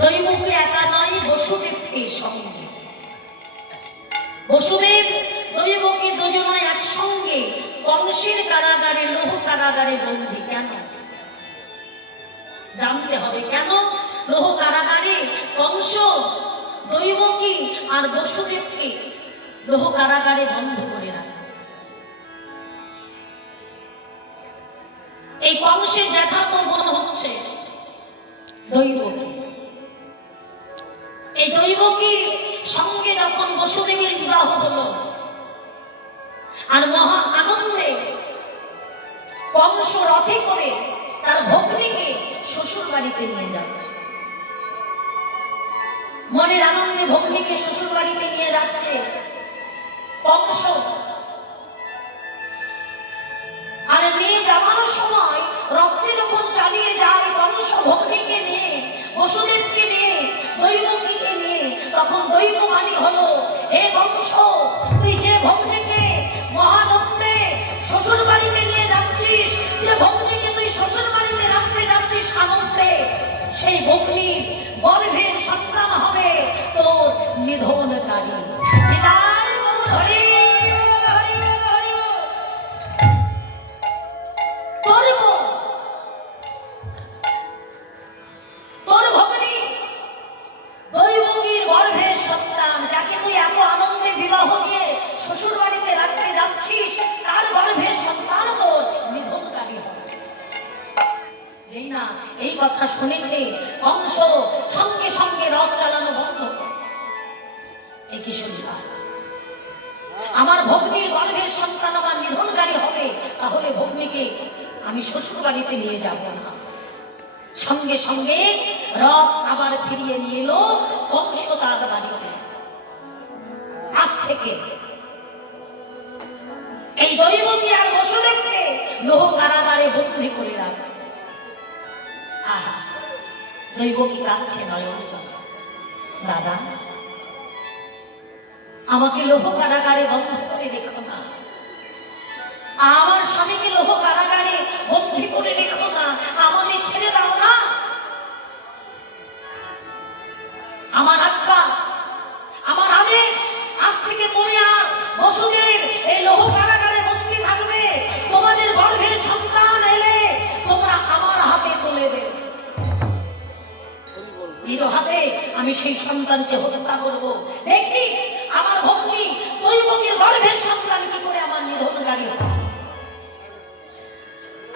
দৈবকে একা নয়, বসুদেবকে সঙ্গে। বসুদেব দৈবকে দুজনে একসঙ্গে কংসের কারাগারে, লৌহ কারাগারে বন্দী। কেন জানতে হবে, কেন লৌহ কারাগারে কংস দৈবকী আর বসুদেবকে লৌহ কারাগারে বন্ধ করে রাখে। এই কংসের জ্যাঠাতো বোন হচ্ছে দৈবকী। এই দৈবকীর সঙ্গে যখন বসুদেবের বিবাহ হলো, আর মহা আনন্দে কংস রথে করে তার ভগ্নীকে শ্বশুর বাড়িতে নিয়ে যাচ্ছে। মনের আনন্দে ভগ্নীকে শ্বশুর বাড়িতে নিয়ে যাচ্ছে কংস। আর নিয়ে যাওয়ার সময় রথে যখন চালিয়ে যায় কংস ভগ্নীকে নিয়ে, বসুদেবকে নিয়ে, দৈবকীকে নিয়ে, তখন দৈববাণী হলো, হে কংস, তুই যে ভগ্নীকে মহানন্দে শ্বশুর বাড়িতে নিয়ে যাচ্ছিস, যে ভগ্নীকে তুই শ্বশুর বাড়িতে রাখতে যাচ্ছিস আনন্দে, সেই ভগ্নীর গর্ভের সন্তান হবে তোর নিধনকারী। তোর ভগ্নী দৈবকীর গর্ভের সন্তান, যাকে তুই এত আনন্দে বিবাহ দিয়ে শ্বশুর বাড়িতে রাখতে যাচ্ছিস, তার গর্ভের সন্তান তোর নিধনকারী হবে। যেই না এই কথা শুনেছে কংস, সঙ্গে সঙ্গে রথ চালানো বন্ধ করে। এই কি শুনলাম, আমার ভগ্নীর গর্ভের সন্তান আমার নিধনকারী হবে, তাহলে ভগ্নীকে আমি শ্বশুর বাড়িতে নিয়ে যাব না। সঙ্গে সঙ্গে রথ আবার ফিরিয়ে নিয়ে এলো কংস তার বাড়িতে। আজ থেকে এই দৈবকী আর বসুদেবকে লৌহ কারাগারে বন্দী করে রাখে। আহা, দৈবকী কাঁদছে নয়ন জল। দাদা, আমাকে লৌহ কারাগারে বন্ধ করে রেখো না, আমার স্বামীকে লৌহ কারাগারে বন্দী করে রেখো না, আমাদের ছেড়ে দাও না। আমার আজ্ঞা, আমার আদেশ, আজ থেকে তুমি আর বসুদেব এই লৌহ কারাগারে বন্দী থাকবে। তোমাদের গর্ভের সন্তান এলে তোমরা আমার হাতে তুলে দেবে। নিজ হাতে আমি সেই সন্তানকে হত্যা করব। দেখি আমার ভগ্নী দৈবকীর গর্ভের সন্তান কি করে আমার নিধনকারী হবে।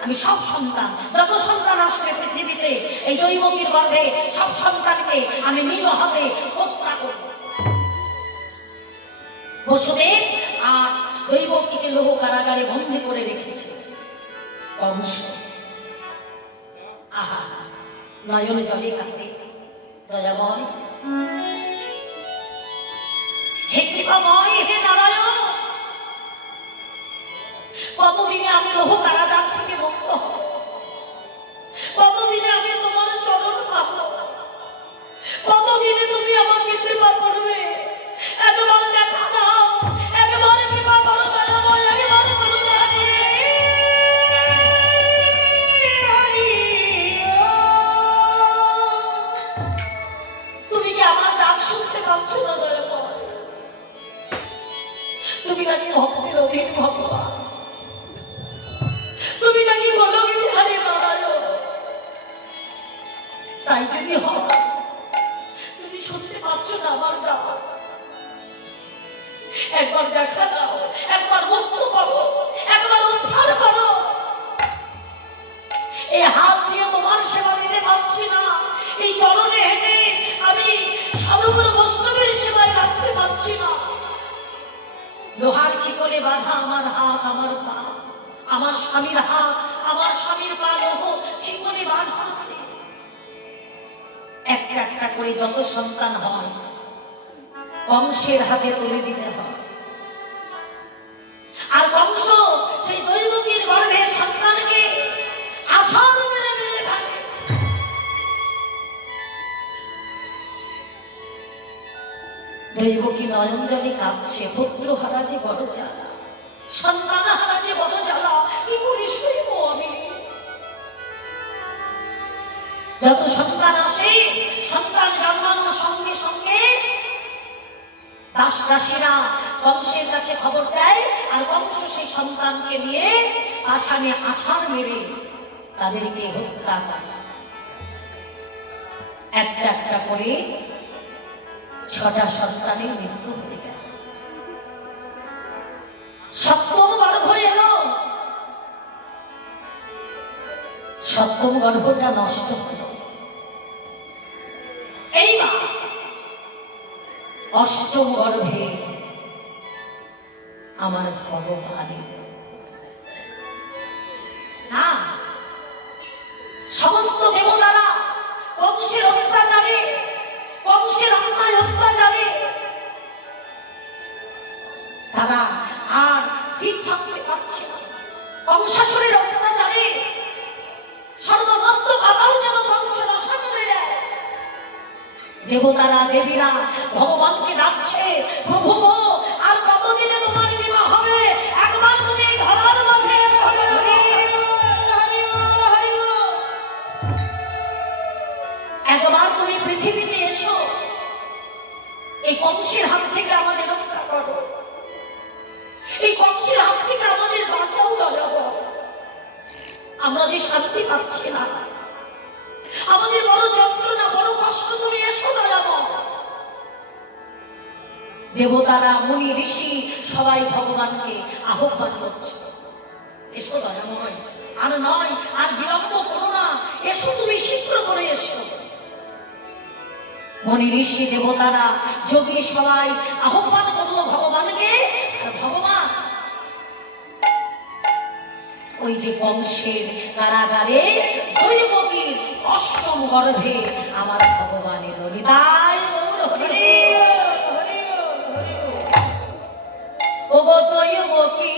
আমি সব সন্তান, যত সন্তান আসবে পৃথিবীতে, এই দৈবকীর গর্ভে সব সন্তানকে আমি নিজ হাতে হত্যা করব। বসুদেব আর দৈবকীকে লৌহ কারাগারে বন্দী করে রেখেছে কংস। আহা, নয়ন জলে কাঁদে দয়াময়, হে কৃপাময়, হে নারায়ণ, কতদিনে আমি লৌহ কারাগার থেকে মুক্ত হব, কতদিনে আমি তোমার চরণ পাব, কতদিনে তুমি আমাকে কৃপা করবে। একবার দেখা দাও, একবার কৃপা করো দয়াময়, একবার করো দয়া করে। তুমি কি আমার ডাক শুনতে পাচ্ছ না দয়াময়? তুমি নাকি ভক্তের অধীন ভগবান, তুমি নাকি গোলক বিহারী নারায়ণ। তাই যদি হয়, তুমি শুনতে পাচ্ছ না আমার ডাক? একবার দেখা দাও, একবার মুক্ত করো, একবার উদ্ধার করো। এই হাত দিয়ে তোমার সেবা দিতে পারছি না, এই চরণে হেঁটে আমি সাধুগুরু বৈষ্ণবের সেবায় রাখতে পারছি না। লোহার শিকলে বাঁধা আমার হাত, আমার পা, আমার স্বামীর হাত, আমার স্বামীর পা লোহ শিকলে বাঁধা আছে। একটা একটা করে যত সন্তান হয় কংসের হাতে তুলে দিতে হয়। আর কংস সেই দৈবকীর গর্ভের সন্তানকে আছাড় মেরে মেরে ফেলে। দৈবকী নয়ন জলে কাঁদছে, পুত্র হারা যে বড় জ্বালা, সন্তান হারা যে বড় জ্বালা, কি করে সইব আমি। যত সন্তান আসে, সন্তান দাস দাসীরা কংসের কাছে খবর দেয়, আর কংস সেই সন্তানকে নিয়ে পাষাণে আছাড় মেরে তাদেরকে হত্যা করে। একটা একটা করে 6টা সন্তানের মৃত্যু হয়ে গেল। 7ম গর্ভ এলো, 7ম গর্ভটা নষ্ট হল। এইবার 8ম গর্ভে আমার ভগবান না, সমস্ত দেবতারা কংসের অত্যাচারে, কংসের অন্যায় অত্যাচারে তারা আর স্থির থাকতে পারছে না। কংসাসুরের অত্যাচারে সর্বমত্ত পাতাল যেন কংসের আশা চলে যায়। দেবতারা দেবীরা ভগবানকে ডাকছে, প্রভু গো, আর কতদিনে তোমার বিবাহ হবে? একবার তুমি ধরার মাঝে এসো। একবার তুমি পৃথিবীতে এসো, এই কংসের হাত থেকে আমাদের রক্ষা করো, এই কংসের হাত থেকে আমাদের বাঁচাও রাজাবো। আমরা যে শান্তি পাচ্ছি না, আমাদের বড় যন্ত্রণা, বড় কষ্ট, তুমি এসো দয়াবো। দেবতারা, মুনি, ঋষি সবাই ভগবানকে আহ্বান করছে, এসো দয়াময়, আর নয়, আর বিলম্ব করো না, এসো, তুমি শীঘ্র করে এসো। মুনি, ঋষি, দেবতারা, যোগী সবাই আহ্বান করলো ভগবানকে। আর ভগবান ওই যে কংসের কারাগারে দৈবকীর 8ম গর্ভে আমার ভগবানের হরিদায় ওগো দৈবকী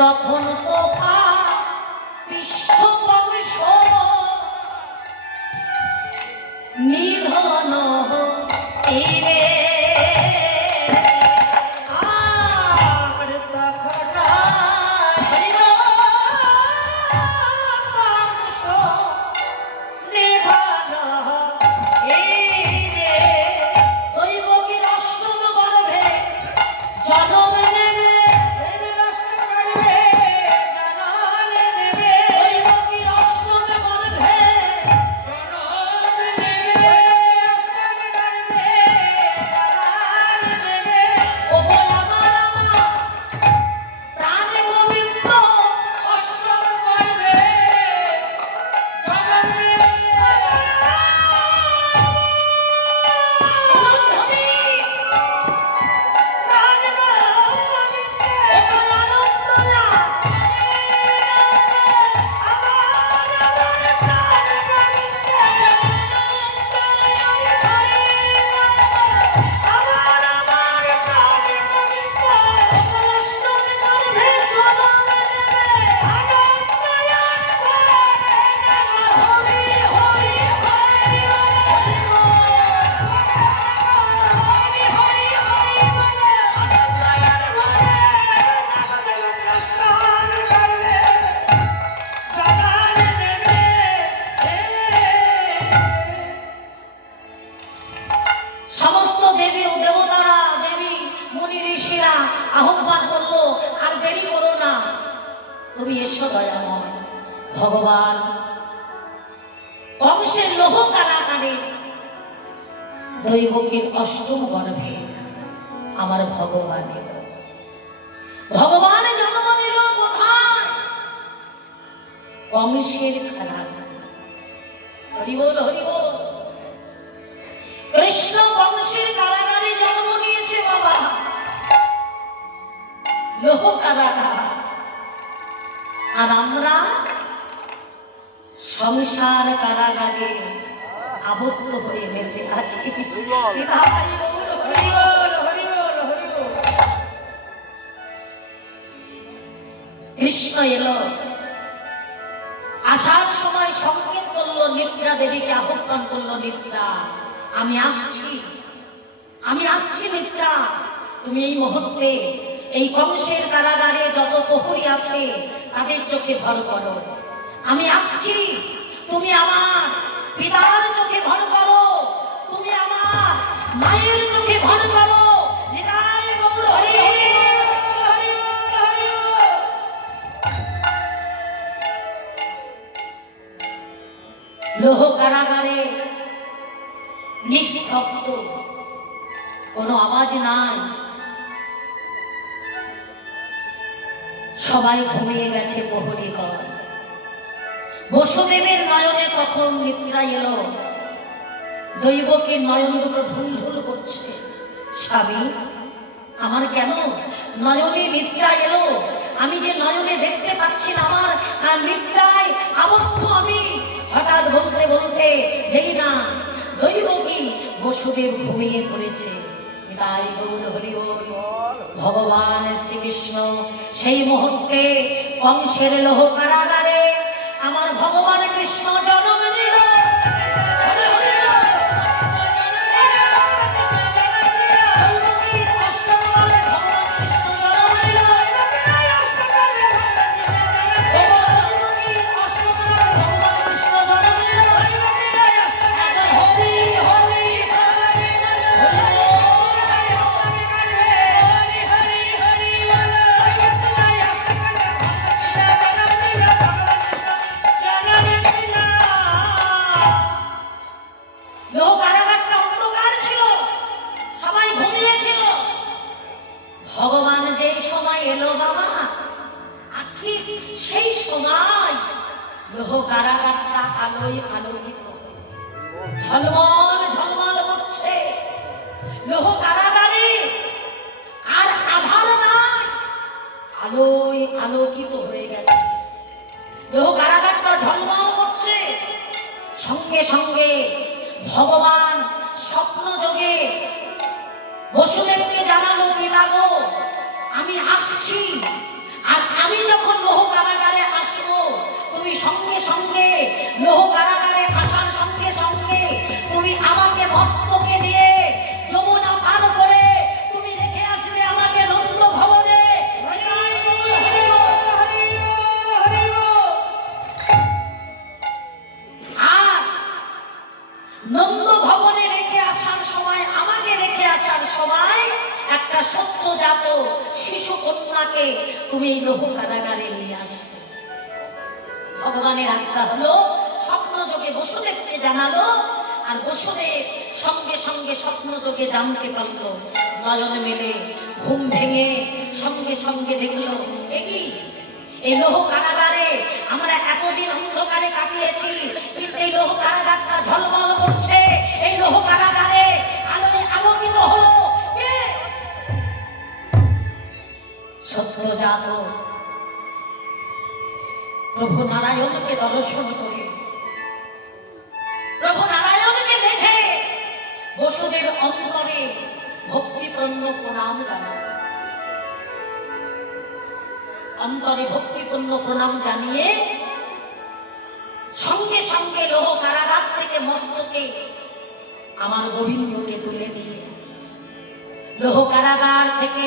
তখন তো বিশ্ববংশ নিধন এই রে আহ্বান করলো, আর দেরি করো না, তুমি এসো দয়াময়। ভগবান কংসের লোহ কারাগারে দৈবকীর অষ্টম গর্ভে আমার ভগবান এলো। ভগবান জন্ম নিল কোথায়? কংসের কারাগারে। হরি বল, হরি বল। কৃষ্ণ কংসের কারাগারে জন্ম নিয়েছে বাবা, লোহ কারাগার। আর আমরা সংসার কারাগারে আবদ্ধ হয়ে বেঁধে আছি। কৃষ্ণ এলো, আসার সময় সংকেত করলো, নিদ্রা দেবীকে আহ্বান করলো, নিদ্রা আমি আসছি, আমি আসছি নিদ্রা, তুমি এই মুহূর্তে এই কংসের কারাগারে যত প্রহরী আছে তাদের চোখে ভর করো, আমি আসছি, তুমি আমার পিতার চোখে ভর করো, তুমি আমার মায়ের চোখে ভর করো। লোহ কারাগারে নিস্তব্ধ, কোনো আওয়াজ নাই, সবাই ঘুমিয়ে গেছে প্রহরীগণ। বসুদেবের নয়নে কখন নিদ্রা এলো, দৈবকীর নয়ন দুটো ঢুল ঢুল করছে। স্বামী আমার কেন নয়নে নিদ্রা এলো? আমি যে নয়নে দেখতে পাচ্ছি না, আমার নিদ্রায় আবদ্ধ আমি। হঠাৎ বলতে বলতে যেই না দৈবকী বসুদেব ঘুমিয়ে পড়েছে। তাই গৌর হরি বল। ভগবান শ্রীকৃষ্ণ সেই মুহূর্তে কংসের লোহ কারাগারে আমার ভগবান কৃষ্ণ জন্ম নিল। ভগবান যেই সময় এলো বাবা, আর ঠিক সেই সময় লোহ কারাগারটা আলোয় আলোকিত, ঝলমল ঝলমল করছে। লোহ কারাগারে আর আধার নাই, আলোয় আলোকিত হয়ে গেছে। লোহ কারাগারটা ঝলমল করছে। সঙ্গে সঙ্গে ভগবান স্বপ্ন যোগে বসুদেবকে জানালো, পিতাগো আমি আসছি, আর আমি যখন লোহ কারাগারে আসবো তুমি সঙ্গে সঙ্গে লোহ কারাগারে আসার সঙ্গে সঙ্গে তুমি আমাকে মস্তকে নিয়ে যমুনা পার করে তুমি রেখে আসবে আমাকে নন্দ ভবনে। আর নন্দ ভবনে রেখে আসার সময়, আমাকে রেখে আসার সময় একটা সদ্যজাত শিশু কন্যাকে তুমি এই লোহ কারাগারে নিয়ে আসবে। ভগবানের আজ্ঞা হলো, স্বপ্ন যোগে বসুদেবকে জানালো, আর বসুদেব সঙ্গে সঙ্গে স্বপ্ন যোগে জানতে পারলো। নয়ন মেলে ঘুম ভেঙে সঙ্গে সঙ্গে দেখলো, একই এই লোহ কারাগারে আমরা এতদিন অন্ধকারে কাটিয়েছি, কিন্তু এই লোহ কারাগারটা ঝলমল করছে, এই লোহ কারাগারে আলোয় আলোকিত হলো। সত্যজাত প্রভু নারায়ণকে দর্শন করে, প্রভু নারায়ণকে দেখে বসুদেব অন্তরে ভক্তিপূর্ণ প্রণাম জানায়। অন্তরে ভক্তিপূর্ণ প্রণাম জানিয়ে সঙ্গে সঙ্গে লোহ কারাগার থেকে মস্তকে আমার গোবিন্দকে তুলে নিয়ে লোহ কারাগার থেকে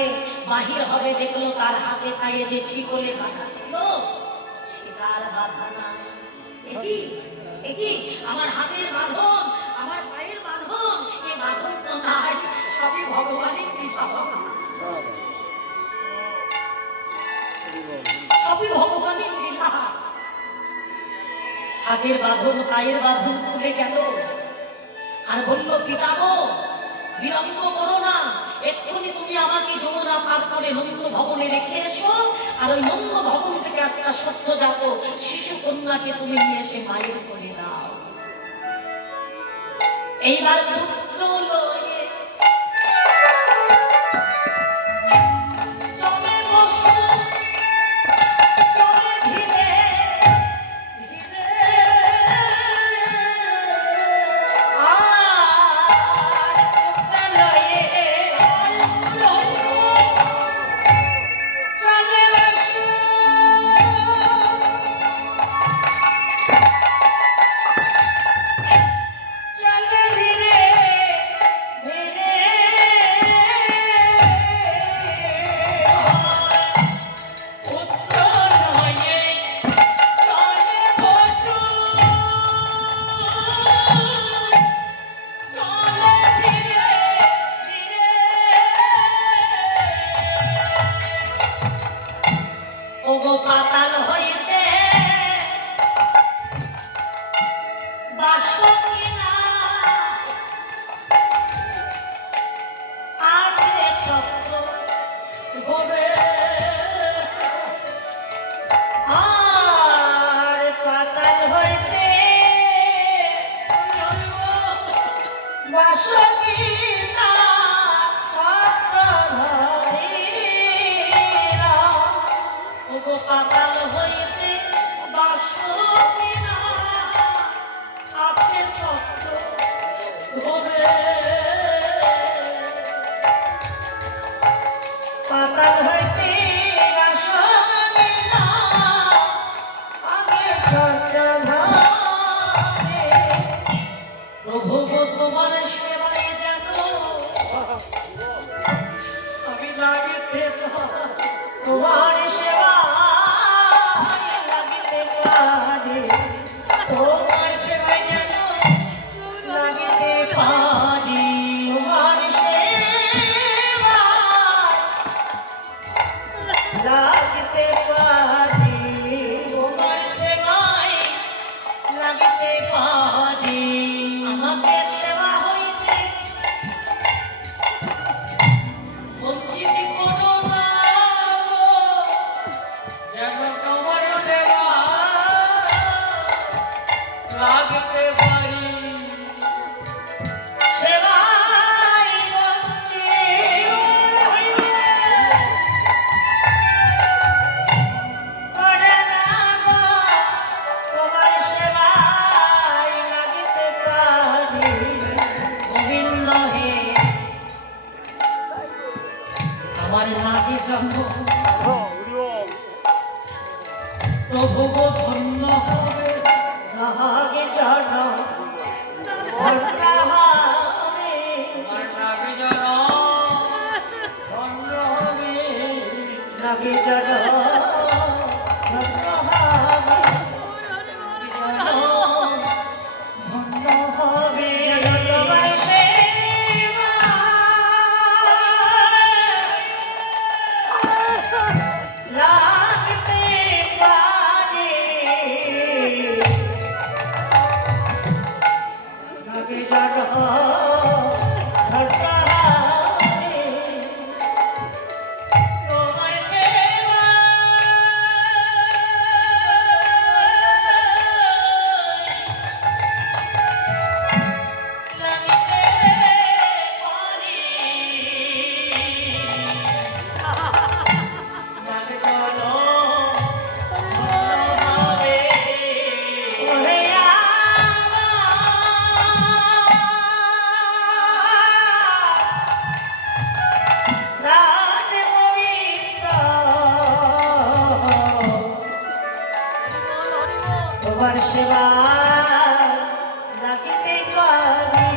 বাহির হবে, দেখলো তার হাতে পায়ে যে ছিকলে বাঁধা ছিল সেটার বাঁধা নাই। একই আমার হাতের বাঁধন, আমার পায়ের বাঁধন, এই বাঁধন তো নাই, সবই ভগবানের কৃপা। হাতের বাঁধন পায়ের বাঁধন খুলে গেল আর বলল, পিতা গো, বিলম্ব করো না, এক্ষুনি তুমি আমাকে যমুনা পার করে নন্দ ভবনে রেখে এসো, আর ওই নন্দ ভবন থেকে একটা সদ্যজাত শিশু কন্যাকে তুমি নিয়ে এসে মায়ের করে দাও। এইবার পুত্র লয়ে চলে বসো, চলে ধীরে ধীরে, আর পুত্র লয়ে চলে বসো, চলে ধীরে ধীরে, পুত্র লয়ে চলে বসো, চলে ধীরে ধীরে। ওগো পাতাল হইতে বাসকিনা আছে ছত্র গোবে, আর পাতাল হইতে বাসকিনা ছত্র ধরিরা। ওগো পাতাল হইতে বাসকিনা আছে ছত্র গোবে, পাতাল হইতে বাসকিনা আগে ছত্র ধরে। প্রভু গো, তোমার সেবায় যেন আমি লাগিতে পারি, তোমার সেবায় লাগিতে পারি, তোমার সেবায় যেন লাগিতে পারি, তোমার সেবায় লাগিতে পারি, তোমার সেবায় লাগিতে পারি। আমাকে সেবা হইতে বঞ্চিত করো না গো, যেন তোমার সেবা লাগতে পারি। সেবায় বঞ্চিত হইলে করে না গো, তোমার সেবায় লাগিতে পারি। গোবিন্দ হে, আমার নাতি জন্ম প্রভু গো, ধন্য হবে নাগে জন্ম ধন্য হবে, তোমার নাভি যেন ধন্য হবে। নাগে জন্ম ধন্য হবে, ধন্য হবে। তোমার সেবায় লাগতে পারি, নাগে জন্ম ধন্য হবে, তোমার তোমার সেবা লাগিতে পারি।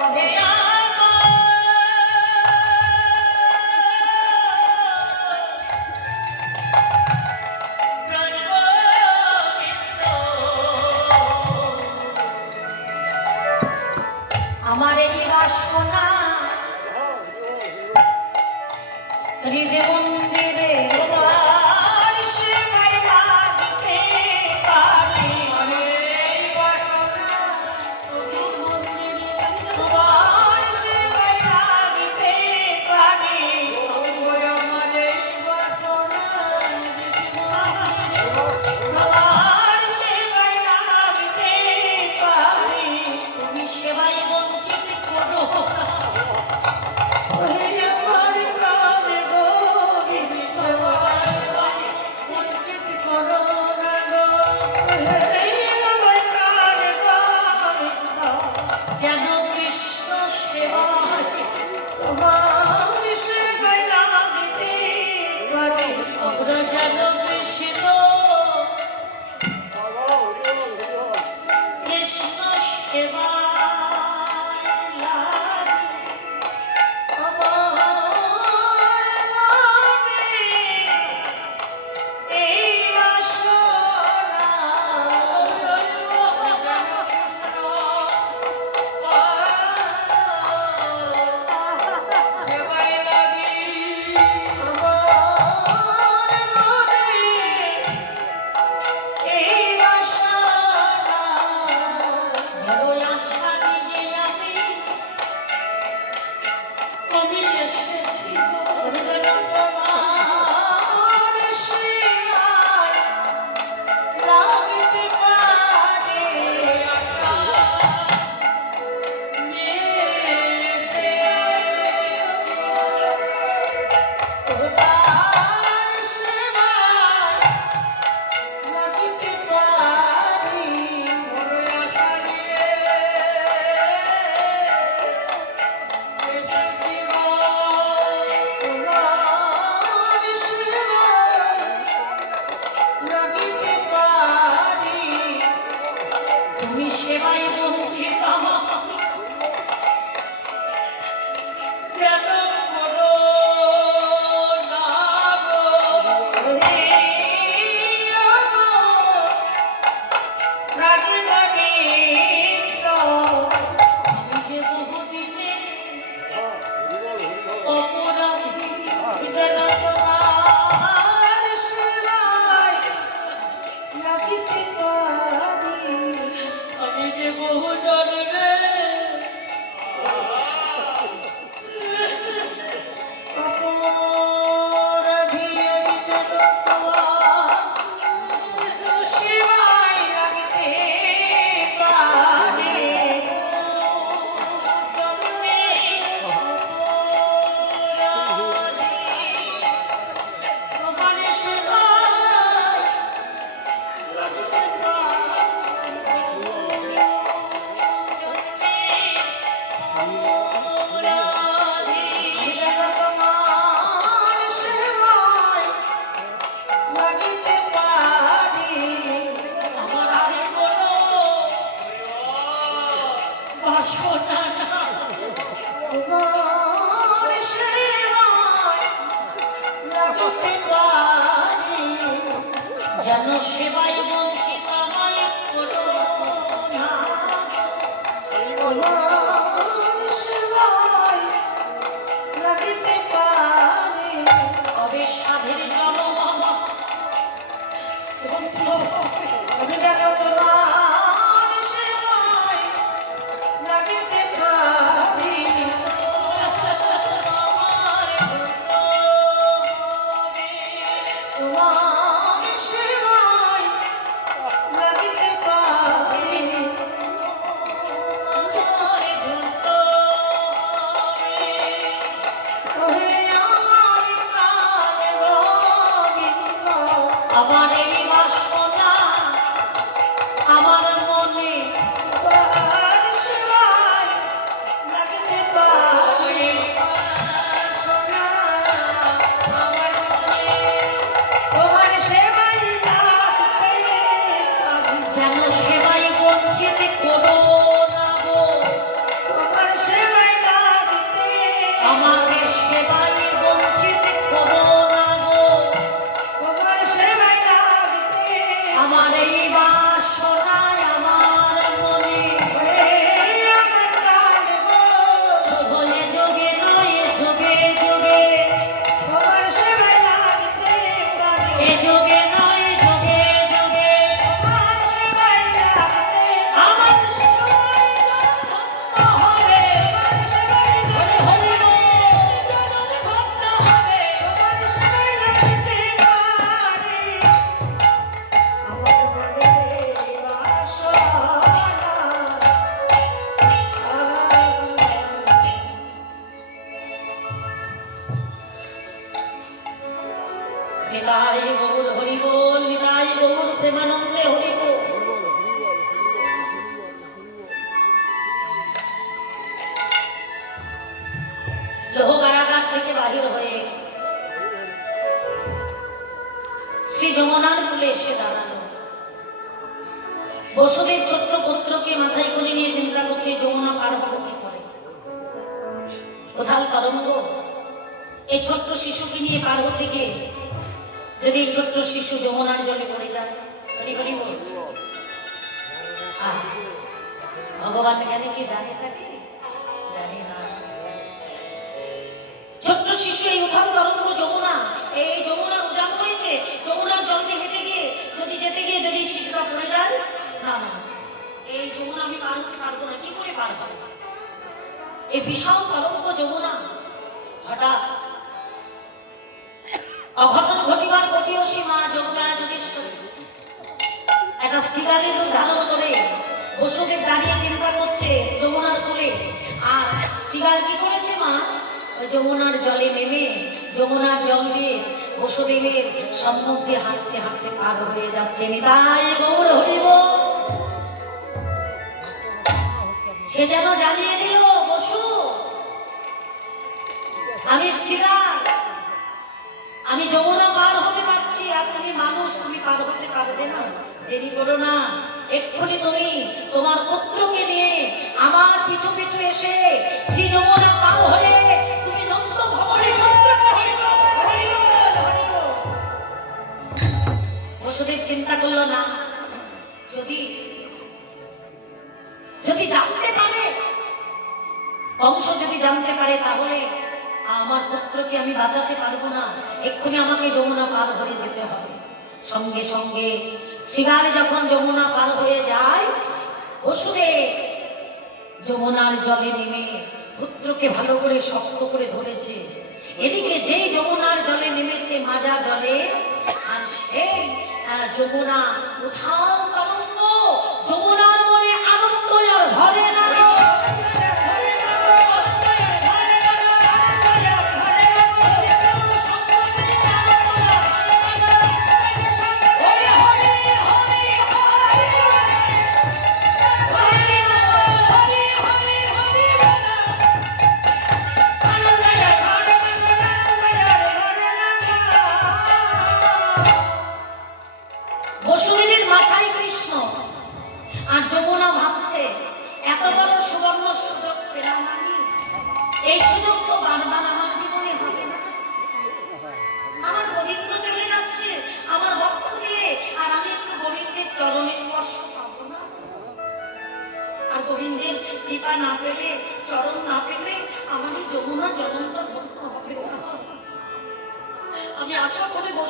ওহে আমার এই বাসনা হৃদয় মন্দিরে তোমার সেবায় লাগিতে রাধে যেন তোমার সেবায় লাগিতে পারি আমার আর কোনো বাসনা নাই তোমার সেবায় লাগিতে পারি যেন সেবায় বঞ্চিত আমায় করো না তোমার সেবায় লাগিতে পারি কবে সাধের জন্ম আমি যেন তোমার সেবায় লাগিতে পারি তোমার সেবায় লাগিতে পারি আমার এই বাসনা আমার মনে তোমার সেবায় লাগিতে পারি তোমার সেবায় লাগতে যেন সেবায় বঞ্চিত করো না গো তোমার সেবায় লাগতে আমাকে সেবায় বঞ্চিত করো না গো তোমার সেবায় লাগতে আমার এই বাসনায় আমার মনে আমার কাজগো শুধু এ যোগে নয় যোগে যোগে তোমার সেবায় লাগতে এ যোগে নয় যোগে যোগে তোমার সেবায় লাগতে আমার সেবায় ধন্য হবে তোমার সেবায় হরি হরি ধন্য হবে তোমার সেবায় লাগতে পারি আমার মনে বাসনা নিতাই গৌর হরি বল নিতাই গৌর প্রেমানন্দে হরি বল লোহ কারাগার থেকে বাহির হয়ে শ্রী যমুনার কূলে এসে দাঁড়ালো বসুদেব ছোট্ট পুত্রকে মাথায় করে নিয়ে চিন্তা করছে যমুনা পার হবো কি করে উথাল তরঙ্গ এই ছোট্ট শিশুকে নিয়ে পার হতে গিয়ে যদি এই ছোট্ট শিশু যমুনার জলে পড়ে যায় হরি হরি বল ভগবান জানে কি জানে থাকে জানি না ছোট্ট শিশু এই উথাল তরঙ্গ যমুনা এই যমুনার উজান হয়েছে যমুনার জল দিয়ে হেঁটে গিয়ে যদি যেতে গিয়ে যদি শিশুটা পড়ে যায় না না এই যমুনা আমি পার হতে পারবো না কি করে পার হবে এই বিশাল তরঙ্গ যমুনা হঠাৎ অঘটন ঘটিবার পটিয়সী মা যমুনা যোগেশ্বরী একটা শিকারের রূপ ধারণ করে বসুদেব দাঁড়িয়ে চিন্তা করছে যমুনার কোলে আর শিকার কি করেছে মা ওই যমুনার জলে নেমে যমুনার জল দিয়ে বসুদেবের সম্মুখ দিয়ে হাঁটতে হাঁটতে পার হয়ে যাচ্ছে নিতাই গৌর হরি বল সে যেন জানিয়ে দিল বসু আমি শিকার আমি যমুনা পার হতে পারছি আর তুমি মানুষ তুমি পার হতে পারবে না দেরি করো না এক্ষুনি তুমি তোমার পুত্রকে নিয়ে আমার পিছু পিছু এসে শ্রী যমুনা পার হয়ে তুমি নন্দ ভবনে বসুদেব চিন্তা করলো না যদি যদি জানতে পারে বংশ যদি জানতে পারে তাহলে আমার পুত্রকে আমি বাঁচাতে পারবো না এক্ষুনি আমাকে যমুনা পার হয়ে যেতে হবে সঙ্গে সঙ্গে শিকারে যখন যমুনা পার হয়ে যায় বসুদেব যমুনার জলে নেমে পুত্রকে ভালো করে শক্ত করে ধরেছে এদিকে যেই যমুনার জলে নেমেছে মাজা জলে আর সেই যমুনা উথাল তরঙ্গ যমুনার মনে আনন্দ আর ধরে না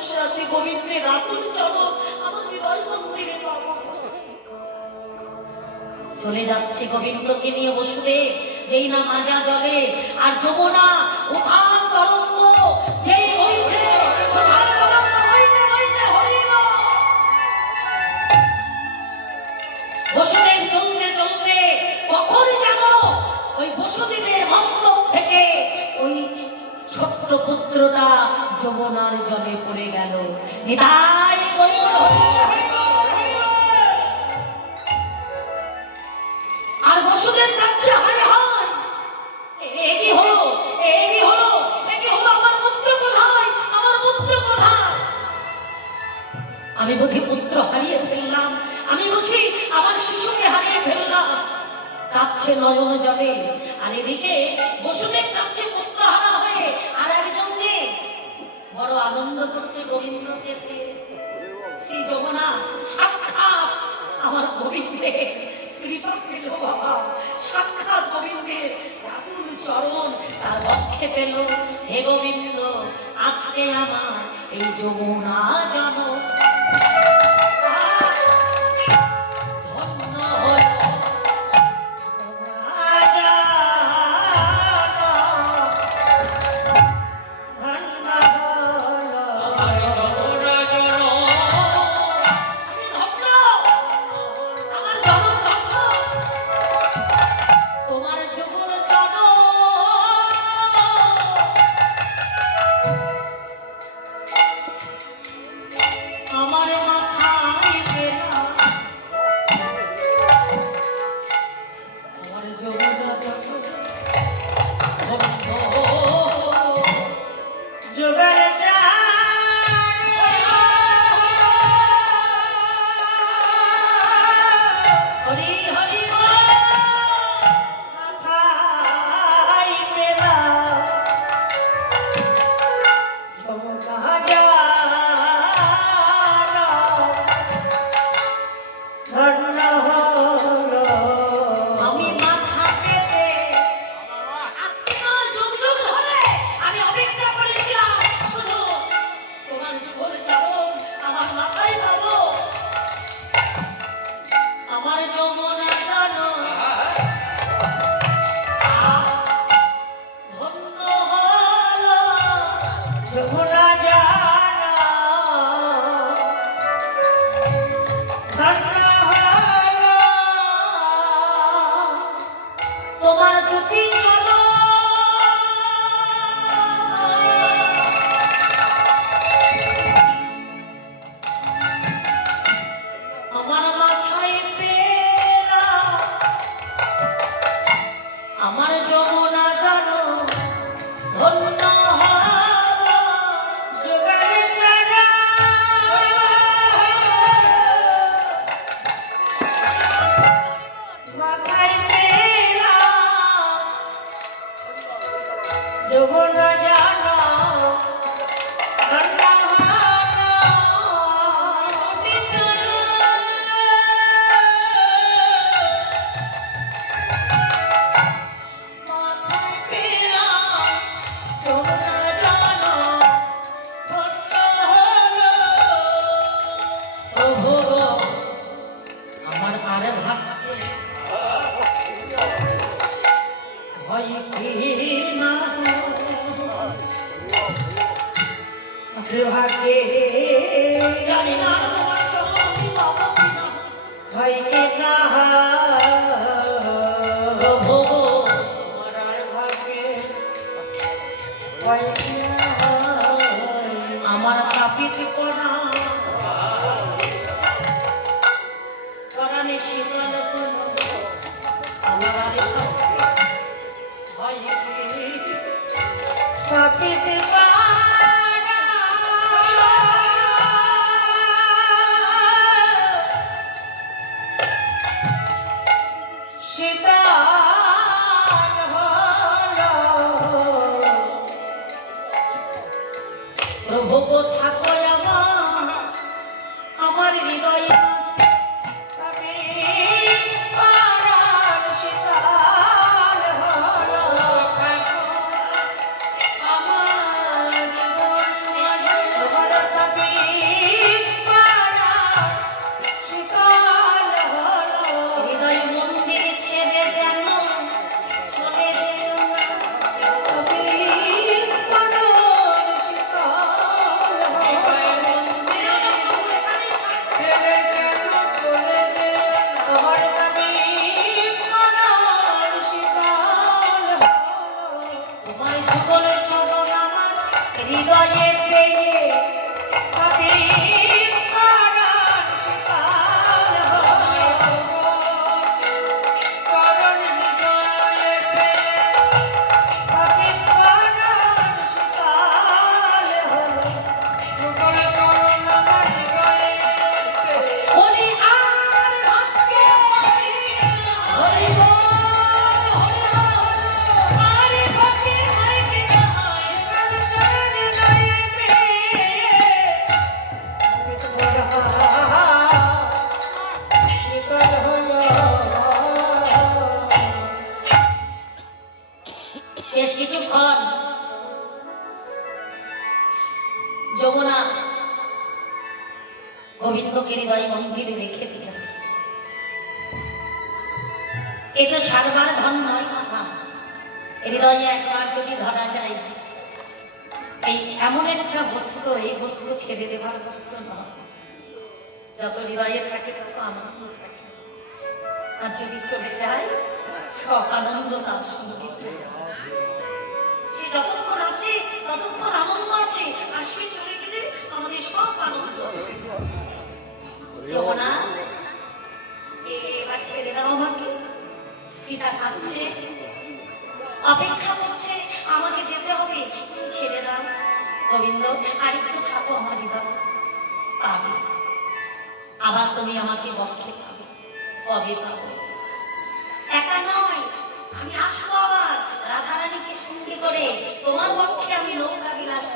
বসে আছে গোবিন্দের রাতুল চরণ আমার হৃদয় মন্দিরে বাবা। চলে যাচ্ছে গোবিন্দকে নিয়ে বসুদেব, যেই না মাজা জলে আর যমুনা উথাল তরঙ্গ যেই হইছে, উথাল তরঙ্গ হইতে হইতে হরিব। বসুদেব চলতে চলতে কখন যেন ওই বসুদেবের মস্তক থেকে ওই ছোট্ট পুত্রটা যমুনার জলে পড়ে গেল। নিতাই গৌর হরি। আর বসুদেব কাছে হায় হায়, এ কি হলো, এ কি হলো, এ কি হলো, আমার পুত্র কোথায়, আমার পুত্র কোথায়? আমি বুঝি পুত্র হারিয়ে ফেললাম, আমি বুঝি আমার শিশুকে হারিয়ে ফেললাম। কাঁপছে নয়ন জলে, আর এদিকে বসুদেব কাঁপছে পুত্র হারা হয়ে, আর একজনকে বড় আনন্দ করছে গোবিন্দকে পেয়ে। শ্রী যমুনা সাক্ষাৎ আমার গোবিন্দের কৃপা পেল বাবা, সাক্ষাৎ গোবিন্দের রাতুল চরণ তার বক্ষে পেল। হে গোবিন্দ, আজকে আমার এই যমুনা জন আমার কাপিত কোনা পরাণে শীতল কোন আমার হয় কাপিত আমার বেশ কিছুক্ষণ যমুনা গোবিন্দকে হৃদয় মন্দিরে রেখে দিলেন। এ তো ছাড়বার ধন নয় মাথা, হৃদয়ে একবার যদি ধরা যায়, এই এমন একটা বস্তু, এই বস্তু ছেড়ে দেবার বস্তু নয়। যত হৃদয়ে থাকে তত আনন্দ থাকে, আর যদি চলে যায় সব আনন্দ তার সঙ্গে চলে যায়। সে যতক্ষণ আছে ততক্ষণ আনন্দ আছে, আর সে চলে গেলে আমাদের সব আনন্দ চলে যায়। যমুনা, এবার ছেড়ে দাও আমাকে। পিতা কাঁদছে, অপেক্ষা করছে, আমাকে যেতে হবে, তুমি ছেড়ে দাও। গোবিন্দ, আর একটু থাকো আমার হৃদয়, পাবে আবার তুমি আমাকে বক্ষে পাবে। কবে পাবো? একা নয়, আমি আসবো আবার রাধারানীকে সঙ্গে করে, তোমার পক্ষে আমি নৌকা বিলাস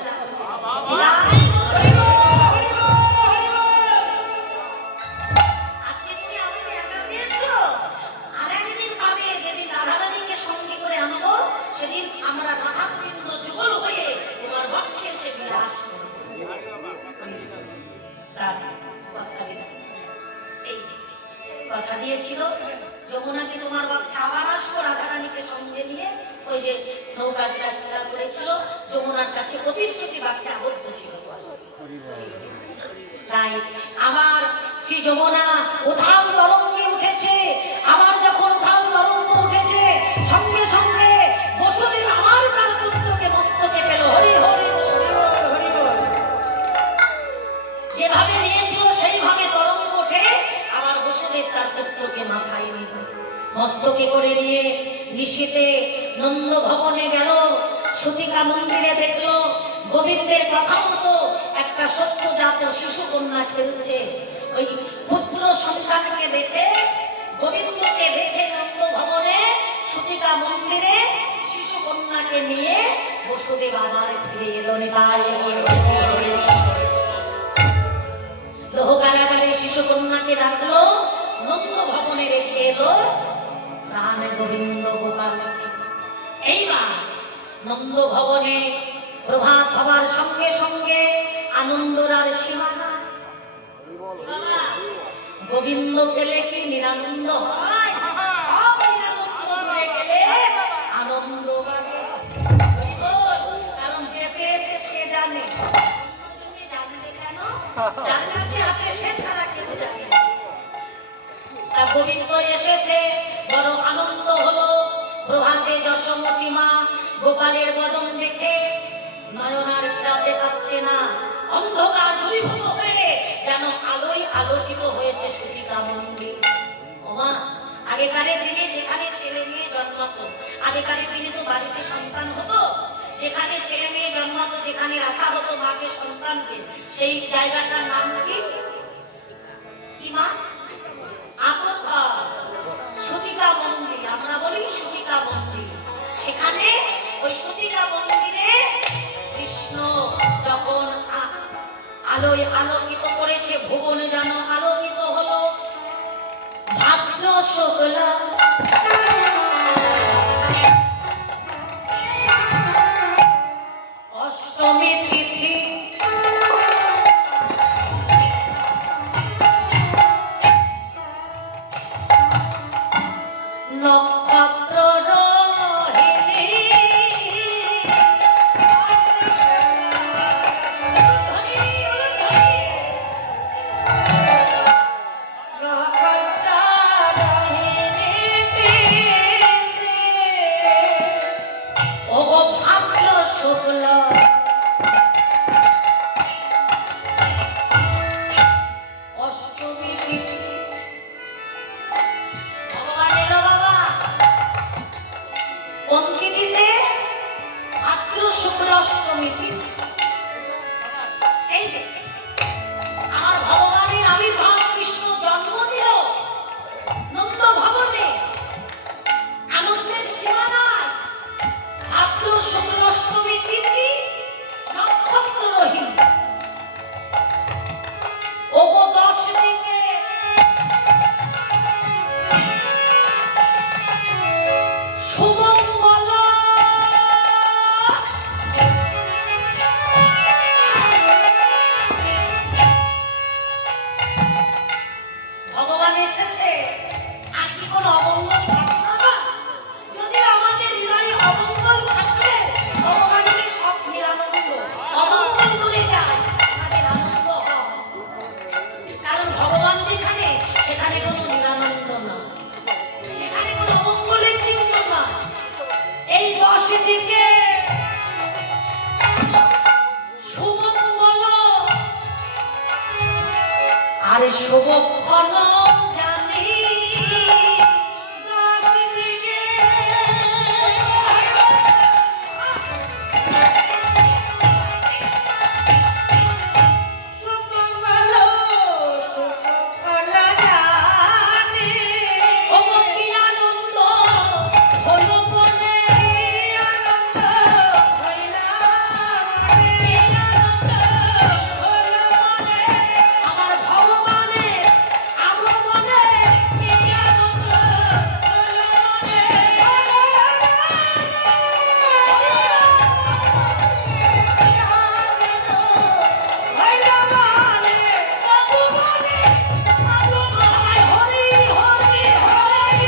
আজকে তুমি আমাকে একা পেয়েছো, আর একদিন পাবে যেদিন রাধারানীকে সঙ্গে করে আনবো, সেদিন আমরা রাধা গোবিন্দ যুগল হয়ে তোমার পক্ষে এসে বিলাস করবো। এই যে কথা দিয়েছিল যমুনাকে তোমার পক্ষে আবার আসবো রাধারানীকে সঙ্গে নিয়ে, ওই যে নৌকার বিলাসটা করেছিল, যমুনার কাছে প্রতিশ্রুতি বাক্যে আবদ্ধ ছিল। তাই আবার শ্রী যমুনা উথাল তরঙ্গে উঠেছে। আবার যখন উথাল তরঙ্গ উঠেছে, সঙ্গে সঙ্গে বসুদেব আবার তার পুত্রকে মস্তকে পেল। হরি হরি হরি হরি হরি। যেভাবে নিয়েছিল সেইভাবে তরঙ্গ ওঠে, আবার বসুদেব তার পুত্রকে মাথায় নিল, মস্তকে করে নিয়ে নিশীতে নন্দ ভবনে গেল। সতীকা মন্দিরে দেখলো গোবিন্দের কথা মতো একটা সদ্যজাত শিশু কন্যা খেলছে। ওই পুত্র সন্তানকে দেখে, গোবিন্দকে দেখে নন্দ ভবনে সতীকা মন্দিরে শিশু কন্যাকে নিয়ে বসুদেব আবার ফিরে এলো। লোহ কারাগারে শিশু কন্যাকে রাখলো, নন্দ ভবনে রেখে এলো প্রাণ গোবিন্দ গোপালকে। এইবার নন্দ ভবনে প্রভাত হবার সঙ্গে সঙ্গে আনন্দর আর সীমা নাই। গোবিন্দ পেলে কি নিরানন্দ হয়? সব নিরানন্দ হয়ে গেলে আনন্দ বাড়ে। কারণ যে পেয়েছে সে জানে। তুমি জানবে কেন? যার কাছে আছে সে ছাড়া কেউ জানে না। তা গোবিন্দ এসেছে, বড় আনন্দ হলো। প্রভাতে যশোমতী মা গোপালের বদন দেখে নয়নার ফেরাতে পারছে না, অন্ধকার দূরীভূত হয়ে যেন আলোয় আলোকিত হয়েছে সতীকা মন্দির। ওমা, আগেকারের দিনে যেখানে ছেলে মেয়ে জন্মাতো, আগেকারের দিনে তো বাড়িতে সন্তান হতো, যেখানে ছেলে মেয়ে জন্মাতো, যেখানে রাখা হতো মাকে সন্তানকে, সেই জায়গাটার নাম কি? মা আদর ঘর, সতীকা মন্দির, আমরা বলি সতীকা মন্দির। সেখানে ওই সতীকা মন্দিরে কৃষ্ণ যখন আলোয় আলোকিত করেছে, ভুবনে যেন আলোকিত হলো। ভাদ্র শুক্লা অষ্টমী তিথি, নক্ষত্র রোহিণী, অষ্টমী তিথি। এই যে আমার ভগবানের আবির্ভাব, কৃষ্ণ জন্ম নিল নন্দ ভবনে, আনন্দের সীমা নাই। ভাদ্র শুক্ল অষ্টমী তিথি, নক্ষত্র রোহিণী। ওগো 10 দিকে সুমঙ্গল শুভক্ষণ জানি দশ দিকে সুমঙ্গল শুভক্ষণ জানি ও কি আনন্দ হলো মনে আনন্দ হইলা মনে আনন্দ হলো মনে আমার ভগবানের আগমনে কি আনন্দ হলো মনে হইলা মনে ভগবানে আগমনে হরি হরি হরি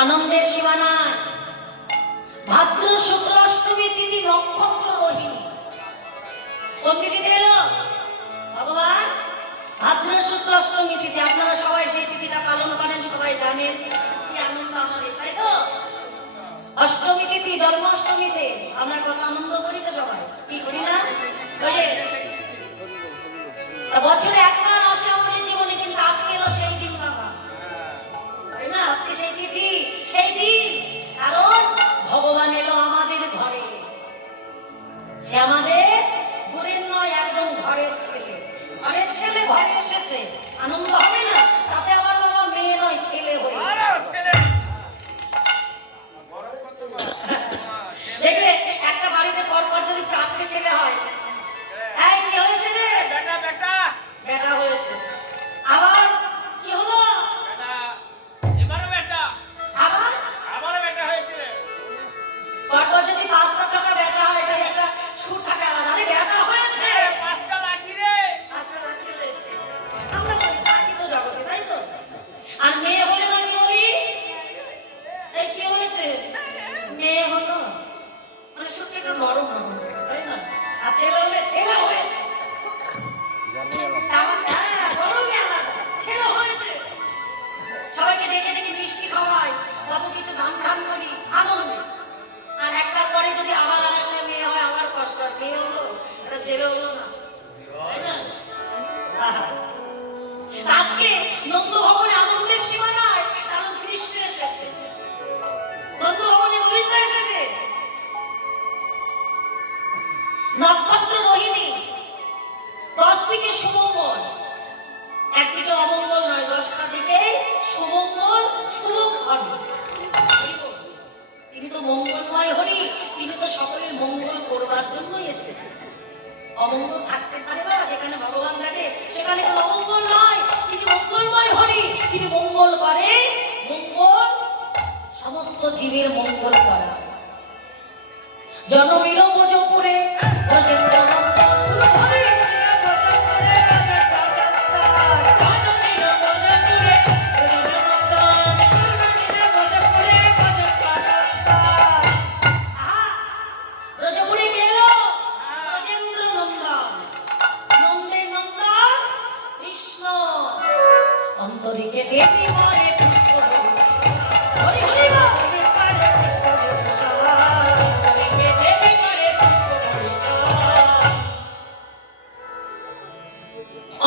আনন্দের সীমানা ভাদ্র শুক্ল অষ্টমী তিথি নক্ষত্র রোহিণী কোন তিথিতে এলো ভগবান ভাদ্র শুক্ল অষ্টমী তিথি আপনারা সবাই সেই তিথিটা পালন করেন সবাই জানেন কি আনন্দ আমাদের তাই তো অষ্টমী তিথি জন্মাষ্টমীতে আমরা কত আনন্দ করি তো সবাই কি করি না বলে বছরে একবার আসে আমাদের জীবনে কিন্তু আজকেরও সেই দিন বাবা তাই না আজকে সেই তিথি সেই দিন কারণ ভগবান এলো আমাদের ঘরে সে আমাদের দূরের নয় একদম ঘরের ছেলে ঘরে এসেছে আনন্দ হবে না তাতে আমার বাবা মেয়ে নয় ছেলে হয়েছে দেখবে একটা বাড়িতে পরপর যদি চারটে ছেলে হয় এই কি হয়েছে রে বেটা হয়েছে আবার কি হলো আবার পরপর যদি পাঁচটা ছটা বেটা হয় সেই একটা সুর থাকে আলাদা আরে বেটা হয়েছে পাঁচটা লাঠি হয়েছে আমরা বলি থাকি তো জগতে তাই তো আর মেয়ে হলে না কি বলি এই কি হয়েছে মেয়ে হলো মানে সুরটা একটু নরম নরম থাকে তাই না আর ছেলে হলে ছেলে হয়েছে গরমে আলাদা ছেলে হয়েছে সবাইকে ডেকে ডেকে মিষ্টি খাওয়াই কত কিছু ধান ধান করি আনন্দ আর একটার পরে যদি আবার আর একটা মেয়ে হয় আবার কষ্ট হয় মেয়ে হলো একটা ছেলে হলো না তাই না আজকে নন্দ ভবনে আনন্দের সীমা নাই কারণ কৃষ্ণ এসেছে নন্দ ভবনে গোবিন্দ এসেছে নক্ষত্র রোহিণী 10 দিকে সুমঙ্গল একদিকে অমঙ্গল নয় 10টা দিকে সুমঙ্গল শুভক্ষণ তিনি তো মঙ্গলময় হরি তিনি তো সকলের মঙ্গল করবার জন্যই এসেছেন অমঙ্গল থাকতে পারে না যেখানে ভগবান থাকে সেখানে তো অমঙ্গল নয় তিনি মঙ্গলময় হরি তিনি মঙ্গল করে মঙ্গল সমস্ত জীবের মঙ্গল করা জনমিল ভোজপুরে অন্তরিকে দেবী মরে হরি হরি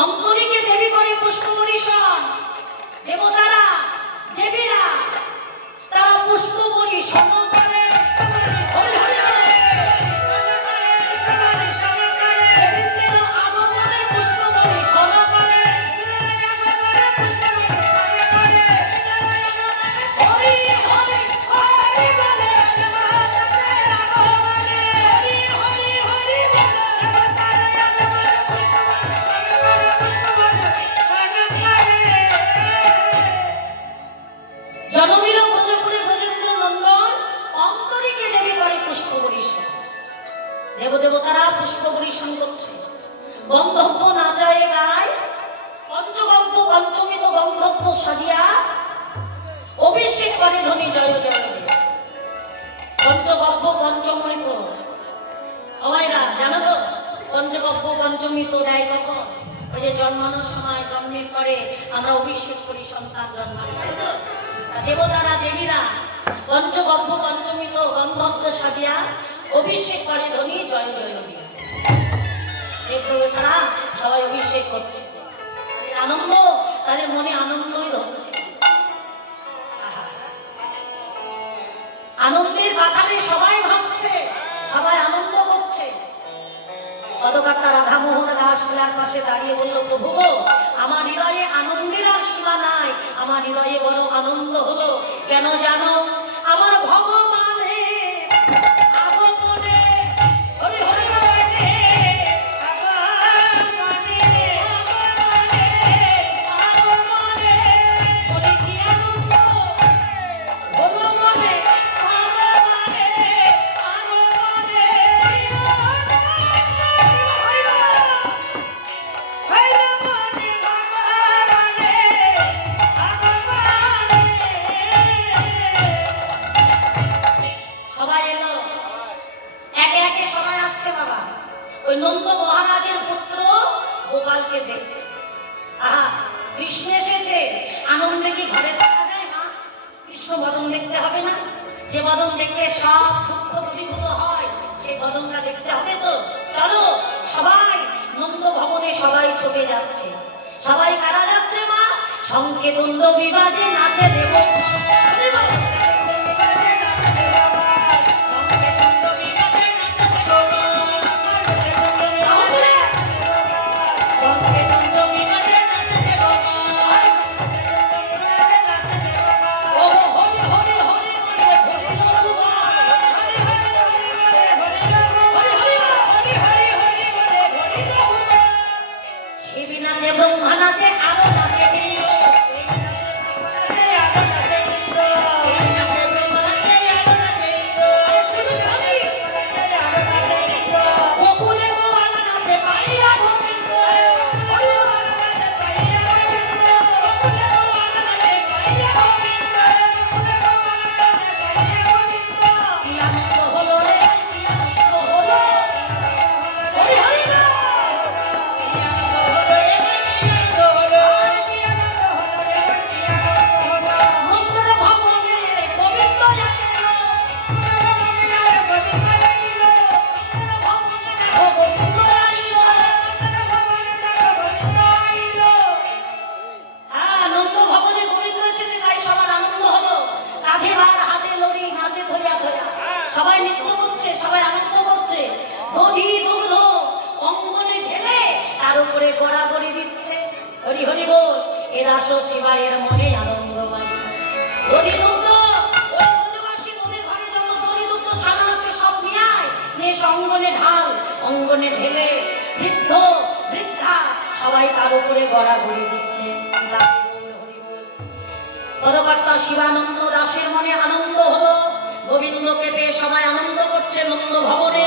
অন্তরিকে দেবী করে পুষ্প পরিশন দেবতারা দেবীরা তারা পুষ্প পরিশন করে হরি হরি পুষ্প পরিশন করে দেবদেবতারা পুষ্প পরিশন করছে গন্ধব্য নাচায়ে গায় পঞ্চগব্য পঞ্চমিত গন্ধব্য সাজিয়া অভিষেক করে ধ্বনি জয় জয় পঞ্চগব্য পঞ্চমৃত আমায়রা জানো তো পঞ্চগব্য পঞ্চমৃত দেয় কখন ওই যে জন্মানোর সময় জন্মের পরে আমরা অভিষেক করি সন্তান জন্মানো, দেবতারা দেবীরা পঞ্চগব্য পঞ্চমিত গন্ধব্দ সাজিয়া অভিষেক করে ধ্বনি জয় জয় হরি। দেবতারা সবাই অভিষেক করছে, আনন্দ, তাদের মনে আনন্দই হচ্ছে। আনন্দের বাতাসে সবাই ভাসছে, সবাই আনন্দ করছে। পদকর্তা রাধামোহন দাস ফুলার পাশে দাঁড়িয়ে বলল, প্রভু গো, আমার হৃদয়ে আনন্দের আর সীমা নাই, আমার হৃদয়ে বড় আনন্দ হলো। কেন জানো? আমার ভগবানে আগমনে হরি হরি বলে আগমনে আগমনে বলে কি আনন্দ হলো মনে আগমনে আগমনে সবাই এলো, একে একে সবাই আসছে বাবা। ওই নন্দ মহারাজের পুত্র গোপালকে দেখতে। আহা, কৃষ্ণ এসেছে, আনন্দে কি ঘরে থাকা যায় না? কৃষ্ণ বদন দেখতে হবে না? যে বদন দেখলে সব দুঃখ দূরীভূত হয়, সেই বদনটা দেখতে হবে তো। চলো সবাই নন্দ ভবনে সবাই ছুটে যাচ্ছে। সবাই কারা যাচ্ছে মা? শঙ্খে তুণ্ড বিবাজে নাচে দেব শিবী নাচে, ব্রহ্মা নাচে, আরো নাচে সবাই নৃত্য করছে, সবাই আনন্দ করছে। দধি দুগ্ধ অঙ্গনে ঢেলে তার উপরে গড়াগড়ি দিচ্ছে। হরি হরি বল, এ দাস শিবায়ের মনে আনন্দ বাড়ি। দধি দুগ্ধ, ওই ব্রজবাসী তোদের ঘরে যত দধি দুগ্ধ ছানা আছে সব নিয়ে আয়, নিয়ে অঙ্গনে ঢাল, অঙ্গনে ঢেলে বৃদ্ধ বৃদ্ধা সবাই তার উপরে গড়াগড়ি দিচ্ছে। পদকর্তা শিবানন্দ দাসের মনে আনন্দ হলো, গোবিন্দকে পেয়ে সবাই আনন্দ করছে নন্দ ভবনে।